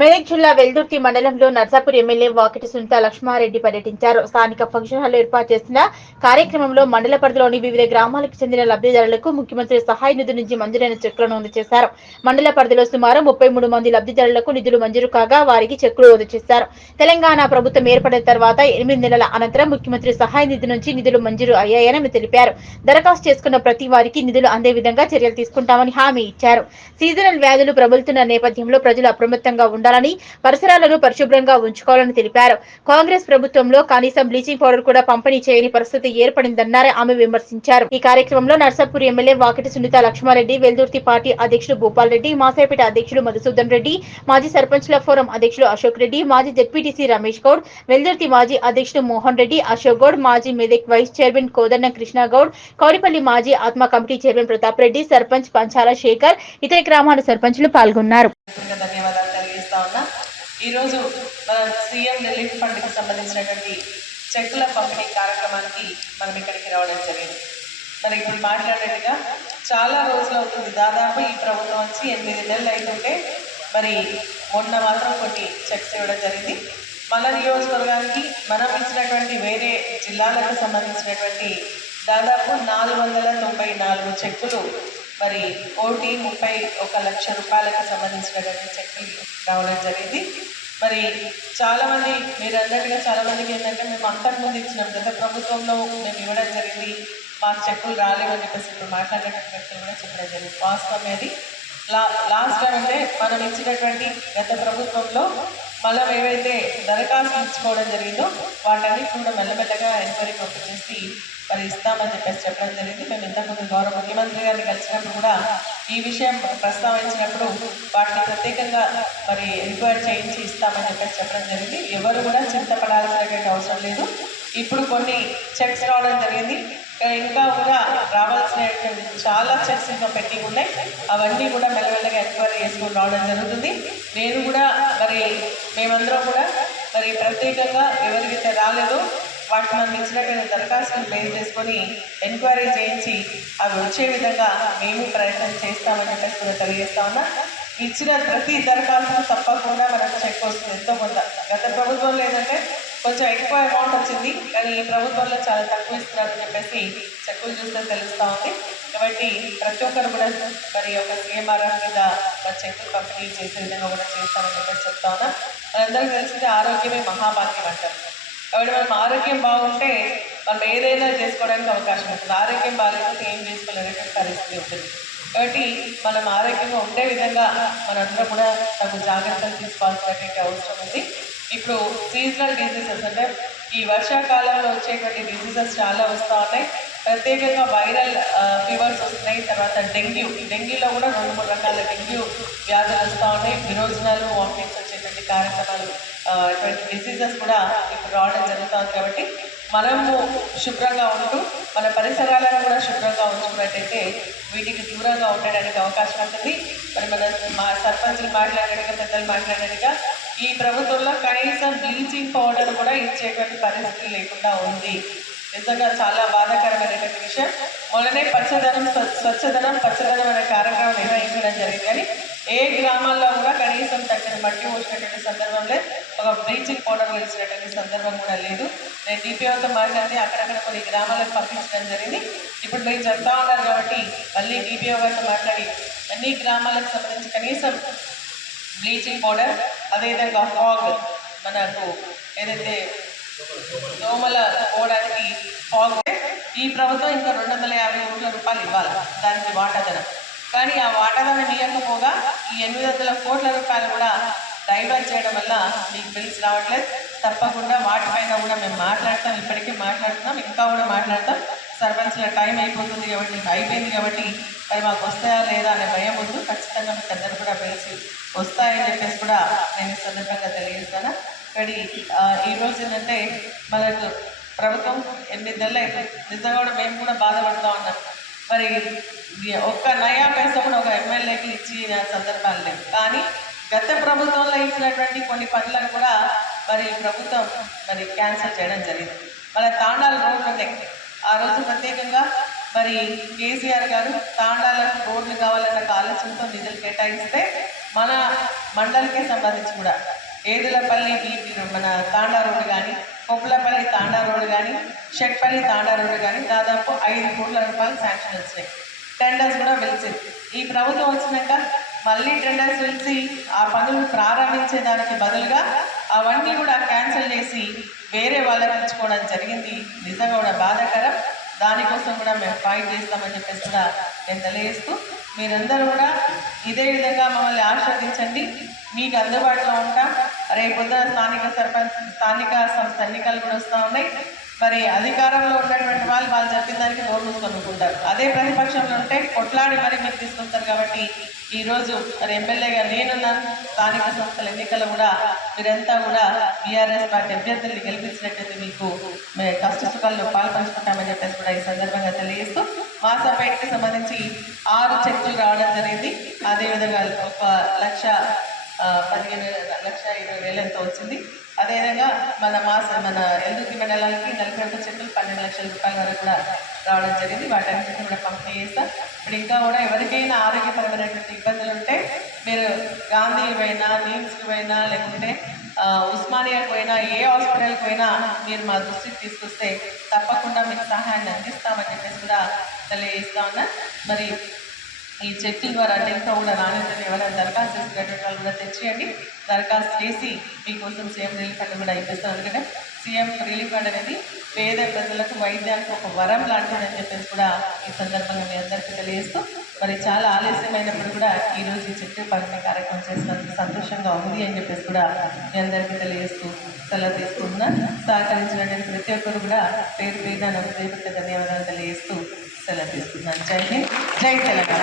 మెదక్ జిల్లా వెల్దుర్తి మండలంలో నర్సాపూర్ ఎమ్మెల్యే వాకిటి సునీత లక్ష్మారెడ్డి పర్యటించారు. స్థానిక ఫంక్షన్ హాల్లో ఏర్పాటు చేసిన కార్యక్రమంలో మండల పరిధిలోని వివిధ గ్రామాలకు చెందిన లబ్ధిదారులకు ముఖ్యమంత్రి సహాయ నిధి నుంచి మంజూరైన చెక్కులను అందజేశారు. మండల పరిధిలో సుమారు 33 మంది లబ్ధిదారులకు నిధులు మంజూరు కాగా వారికి చెక్కులు అందజేశారు. తెలంగాణ ప్రభుత్వం ఏర్పడిన తర్వాత 8 నెలల అనంతరం ముఖ్యమంత్రి సహాయ నిధి నుంచి నిధులు మంజూరు అయ్యాయని తెలిపారు. దరఖాస్తు చేసుకున్న ప్రతి వారికి నిధులు అందే విధంగా చర్యలు తీసుకుంటామని హామీ ఇచ్చారు. సీజనల్ వ్యాధులు ప్రబలుతున్న నేపథ్యంలో ప్రజలు అప్రమత్తంగా ఉండాలని, పరిసరాలను పరిశుభ్రంగా ఉంచుకోవాలని తెలిపారు. కాంగ్రెస్ ప్రభుత్వంలో కనీసం బ్లీచింగ్ పౌడర్ కూడా పంపిణీ చేయని పరిస్థితి ఏర్పడిందన్నారు. ఆమె విమర్శించారు. ఈ కార్యక్రమంలో నర్సాపూర్ ఎమ్మెల్యే వాకిటి సునీత లక్ష్మారెడ్డి, వెల్దుర్తి పార్టీ అధ్యక్షుడు భూపాల్ రెడ్డి, మాసాయిపేట అధ్యక్షుడు మధుసూదన్ రెడ్డి, మాజీ సర్పంచ్ల ఫోరం అధ్యక్షుడు అశోక్ రెడ్డి, మాజీ జెడ్పీటీసీ రమేష్ గౌడ్, వెల్దుర్తి మాజీ అధ్యక్షుడు మోహన్ రెడ్డి, అశోక్ గౌడ్, మాజీ మెదక్ వైస్ చైర్మన్ కోదన్న కృష్ణ గౌడ్, కౌడిపల్లి మాజీ ఆత్మ కమిటీ చైర్మన్ ప్రతాప్ రెడ్డి, సర్పంచ్ పంచాల శేఖర్, ఇతర గ్రామాల సర్పంచులు పాల్గొన్నారు. ఈరోజు సీఎం రిలీఫ్ ఫండ్కి సంబంధించినటువంటి చెక్కుల పంపిణీ కార్యక్రమానికి మనం ఇక్కడికి రావడం జరిగింది. మరి ఇప్పుడు మాట్లాడినట్టుగా చాలా రోజులు అవుతుంది, దాదాపు ఈ ప్రభుత్వం వచ్చి 8 నెలలు అవుతుంటే మరి మొన్న మాత్రం కొన్ని చెక్స్ ఇవ్వడం జరిగింది. మన నియోజకవర్గానికి మనం ఇచ్చినటువంటి వేరే జిల్లాలకు సంబంధించినటువంటి దాదాపు 494 చెక్కులు మరి 1,31 లక్ష రూపాయలకు సంబంధించినటువంటి చెక్కులు రావడం జరిగింది. మరి చాలామంది మీరు అన్నట్టుగా చాలామందికి ఏంటంటే మేము అంతకుముందు ఇచ్చినాం, గత ప్రభుత్వంలో మేము ఇవ్వడం జరిగింది, మాకు చెక్కులు రాలేవని చెప్పేసి ఇప్పుడు మాట్లాడినటువంటి వ్యక్తులు కూడా చెప్పడం జరిగింది. వాస్తవం అది లాస్ట్ టైం అంటే మనం ఇచ్చినటువంటి గత ప్రభుత్వంలో మనం ఏవైతే దరఖాస్తులు ఇచ్చుకోవడం జరిగిందో వాటన్నిటి కూడా మెల్లమెల్లగా ఎంక్వైరీ పంపు చేసి మరి ఇస్తామని చెప్పేసి చెప్పడం జరిగింది. మేము ఇంతకుముందు గౌరవ ముఖ్యమంత్రి గారిని కలిసినప్పుడు కూడా ఈ విషయం ప్రస్తావించినప్పుడు వాటిని ప్రత్యేకంగా మరి ఎంక్వైరీ చేయించి ఇస్తామని చెప్పేసి చెప్పడం జరిగింది. ఎవరు కూడా చింతపడాల్సినటువంటి అవసరం లేదు. ఇప్పుడు కొన్ని చెక్స్ రావడం జరిగింది, ఇంకా కూడా రావాల్సినటువంటి చాలా చెక్స్ ఇంకా పెండింగ్ ఉన్నాయి. అవన్నీ కూడా మెల్లమెల్లగా ఎంక్వైరీ చేసుకుని రావడం జరుగుతుంది. నేను కూడా మరి మేమందరం కూడా మరి ప్రత్యేకంగా ఎవరికైతే రాలేదో వాటిని మనం ఇచ్చినటువంటి దరఖాస్తులు బేస్ చేసుకొని ఎంక్వైరీ చేయించి అవి వచ్చే విధంగా మేము ప్రయత్నం చేస్తామని చెప్పేసి కూడా తెలియజేస్తా ఉన్నా. ఇచ్చిన ప్రతి దరఖాస్తు తప్పకుండా మనకు చెక్ వస్తుంది ఎంతో కొంత. గత ప్రభుత్వంలో ఏంటంటే కొంచెం ఎక్కువ అమౌంట్ వచ్చింది, కానీ ఈ ప్రభుత్వంలో చాలా తక్కువ ఇస్తున్నారని చెప్పేసి చెక్కులు చూస్తే తెలుస్తూ ఉంది. కాబట్టి ప్రతి ఒక్కరు కూడా మరి ఒక సీఎంఆర్ఎఫ్ మీద చెక్కులు పంపిణీ చేసే విధంగా కూడా చేస్తామని చెప్పేసి చెప్తా ఉన్నా. మనందరికీ తెలిసింది ఆరోగ్యమే మహాభాగ్యం అంటారు. కాబట్టి మనం ఆరోగ్యం బాగుంటే మనం ఏదైనా చేసుకోవడానికి అవకాశం ఉంటుంది. ఆరోగ్యం బాగాలేకపోతే ఏం చేసుకోలేనటువంటి పరిస్థితి ఉంటుంది. కాబట్టి మనం ఆరోగ్యంగా ఉండే విధంగా మనందరం కూడా తగు జాగ్రత్తలు తీసుకోవాల్సినటువంటి అవసరం ఉంది. ఇప్పుడు సీజనల్ డిసీజెస్ అంటే ఈ వర్షాకాలంలో వచ్చేటువంటి డిసీజెస్ చాలా వస్తూ ఉన్నాయి. ప్రత్యేకంగా వైరల్ ఫీవర్స్ వస్తున్నాయి. తర్వాత డెంగ్యూలో కూడా 2-3 రకాల డెంగ్యూ వ్యాధులు వస్తూ ఉన్నాయి. విరోచనాలు, వామిటింగ్స్ వచ్చేటువంటి కార్యక్రమాలు, ఇటువంటి డిసీజెస్ కూడా ఇప్పుడు రావడం జరుగుతుంది. కాబట్టి మనము శుభ్రంగా ఉంటూ మన పరిసరాలను కూడా శుభ్రంగా ఉంచుకున్నట్టయితే వీటికి దూరంగా ఉండడానికి అవకాశం ఉంటుంది. మరి మా సర్పంచులు మాట్లాడినట్టుగా, పెద్దలు మాట్లాడినట్టుగా ఈ ప్రభుత్వంలో కనీసం బ్లీచింగ్ పౌడర్ కూడా ఇచ్చేటువంటి పరిస్థితి లేకుండా ఉంది. నిజంగా చాలా బాధాకరమైనటువంటి విషయం. మొన్ననే స్వచ్ఛదనం పచ్చదనం అనే కార్యక్రమం నిర్వహించడం జరిగింది, కానీ ఏ గ్రామాల్లో కూడా కనీసం తగ్గని మట్టి పోసినటువంటి సందర్భం లేదు, ఒక బ్లీచింగ్ పౌడర్ వేసినటువంటి సందర్భం కూడా లేదు. నేను డిపిఓతో మాట్లాడి అక్కడక్కడ కొన్ని గ్రామాలకు పంపించడం జరిగింది. ఇప్పుడు మీరు చెప్తా ఉన్నారు కాబట్టి మళ్ళీ డిపిఓ గారితో మాట్లాడి అన్ని గ్రామాలకు సంబంధించి కనీసం బ్లీచింగ్ పౌడర్, అదేవిధంగా ఫాగ్, మనకు ఏదైతే దోమల పోవడానికి ఫాగ్, ఈ ప్రభుత్వం ఇంకా 250 కోట్ల రూపాయలు ఇవ్వాలి దానికి వాటాదనం. కానీ ఆ వాటాదనం ఇవ్వకపోగా ఈ 800 కోట్ల రూపాయలు కూడా డైవర్ట్ చేయడం వల్ల మీకు బిల్స్ రావట్లేదు. తప్పకుండా వాటిపైన కూడా మేము మాట్లాడతాం, ఇప్పటికీ మాట్లాడుతున్నాం, ఇంకా కూడా మాట్లాడతాం. సర్పంచ్ల టైం అయిపోతుంది కాబట్టి అయిపోయింది కాబట్టి మరి మాకు వస్తాయా లేదా అనే భయం ముందు ఖచ్చితంగా మీకు అందరూ కూడా బిల్స్ వస్తాయని చెప్పేసి కూడా నేను ఈ సందర్భంగా తెలియజేస్తాను. కానీ ఈరోజు ఏంటంటే మనకు ప్రభుత్వం 8 నెలలు అయిపోయింది. నిజంగా కూడా మేము కూడా బాధపడుతూ ఉన్నాం. మరి ఒక్క నయా పైసా కూడా ఒక ఎమ్మెల్యేకి ఇచ్చిన సందర్భాలు లేవు. కానీ గత ప్రభుత్వంలో ఇచ్చినటువంటి కొన్ని పనులను కూడా మరి ప్రభుత్వం మరి క్యాన్సిల్ చేయడం జరిగింది. మన తాండాల రోడ్లు ఉన్నాయి, ఆ రోజు ప్రత్యేకంగా మరి కేసీఆర్ గారు తాండాలకు రోడ్లు కావాలన్న ఆలోచనతో నిధులు కేటాయిస్తే మన మండలికి సంబంధించి కూడా ఏదులపల్లి మన తాండా రోడ్డు కానీ, కొప్పులపల్లి తాండా రోడ్డు కానీ, షెట్పల్లి తాండా రోడ్డు కానీ దాదాపు 5 కోట్ల రూపాయలు శాంక్షన్ వచ్చినాయి. టెండర్స్ కూడా పిలిచింది. ఈ ప్రభుత్వం వచ్చినాక మళ్ళీ టెండర్స్ పిలిచి ఆ పనులు ప్రారంభించేదానికి బదులుగా అవన్నీ కూడా క్యాన్సిల్ చేసి వేరే వాళ్ళకి ఇచ్చుకోవడం జరిగింది. నిజంగా కూడా బాధాకరం. దానికోసం కూడా మేము ఫైట్ చేస్తామని చెప్పేసి కూడా నేను తెలియజేస్తూ, మీరందరూ కూడా ఇదే విధంగా మమ్మల్ని ఆశీర్వదించండి. మీకు అందుబాటులో ఉంటాం. రేపొద్దున స్థానిక సంస్థ ఎన్నికలు కూడా వస్తూ ఉన్నాయి. మరి అధికారంలో ఉన్నటువంటి వాళ్ళు చెప్పిన దానికి నోరు మూసుకొనుకుంటారు. అదే ప్రతిపక్షంలో ఉంటే కొట్లాడి మరి మీరు తీసుకొస్తారు. కాబట్టి ఈరోజు మరి ఎమ్మెల్యేగా నేనున్నాను. స్థానిక సంస్థల ఎన్నికలు కూడా మీరంతా కూడా బీఆర్ఎస్ పార్టీ అభ్యర్థుల్ని గెలిపించినట్లయితే మీకు మేము కష్ట సుఖాల్లో పాల్పంచుకుంటామని చెప్పేసి కూడా ఈ సందర్భంగా తెలియజేస్తూ, మాసాపేటకి సంబంధించి 6 చెక్కులు రావడం జరిగింది. అదేవిధంగా 1,15,20,000 ఎంతో వచ్చింది. అదేవిధంగా మన ఎల్దుర్తి మండలానికి 41 చెక్కులు 12 లక్షల రూపాయల వరకు కూడా రావడం జరిగింది. వాటన్నిటిని కూడా పంపిణీ చేస్తాం. ఇప్పుడు ఇంకా కూడా ఎవరికైనా ఆరోగ్యపరమైనటువంటి ఇబ్బందులు ఉంటే మీరు గాంధీకి పోయినా, నిమ్స్కి పోయినా, లేకుంటే ఉస్మానియాకి పోయినా, ఏ హాస్పిటల్కి పోయినా మీరు మా దృష్టికి తీసుకొస్తే తప్పకుండా మీకు సహాయాన్ని అందిస్తామని చెప్పేసి కూడా తెలియజేస్తా ఉన్నా. మరి ఈ చెక్కుల ద్వారా అంటే ఇంకా కూడా రానిదని ఎవరైనా దరఖాస్తు చేసుకునేటువంటి వాళ్ళు కూడా తెచ్చేయండి. దరఖాస్తు చేసి మీకోసం సీఎం రిలీఫ్ ఫండ్ కూడా ఇప్పిస్తాం. ఎందుకంటే సీఎం రిలీఫ్ ఫండ్ అనేది పేద ప్రజలకు వైద్యానికి ఒక వరం లాంటిదని చెప్పేసి కూడా ఈ సందర్భంగా మీ అందరికీ తెలియజేస్తూ, మరి చాలా ఆలస్యమైనప్పుడు కూడా ఈరోజు ఈ చెట్టు పంపిణీ కార్యక్రమం చేసినందుకు సంతోషంగా ఉంది అని చెప్పేసి కూడా మీ అందరికీ తెలియజేస్తూ సెలవు తీసుకుంటున్నా. సహకరించినటువంటి ప్రతి ఒక్కరు కూడా పేరు పేరున హృదయపూర్వక ధన్యవాదాలు తెలియజేస్తూ సెలవు తీసుకున్నాను. జై హింద్, జై తెలంగాణ.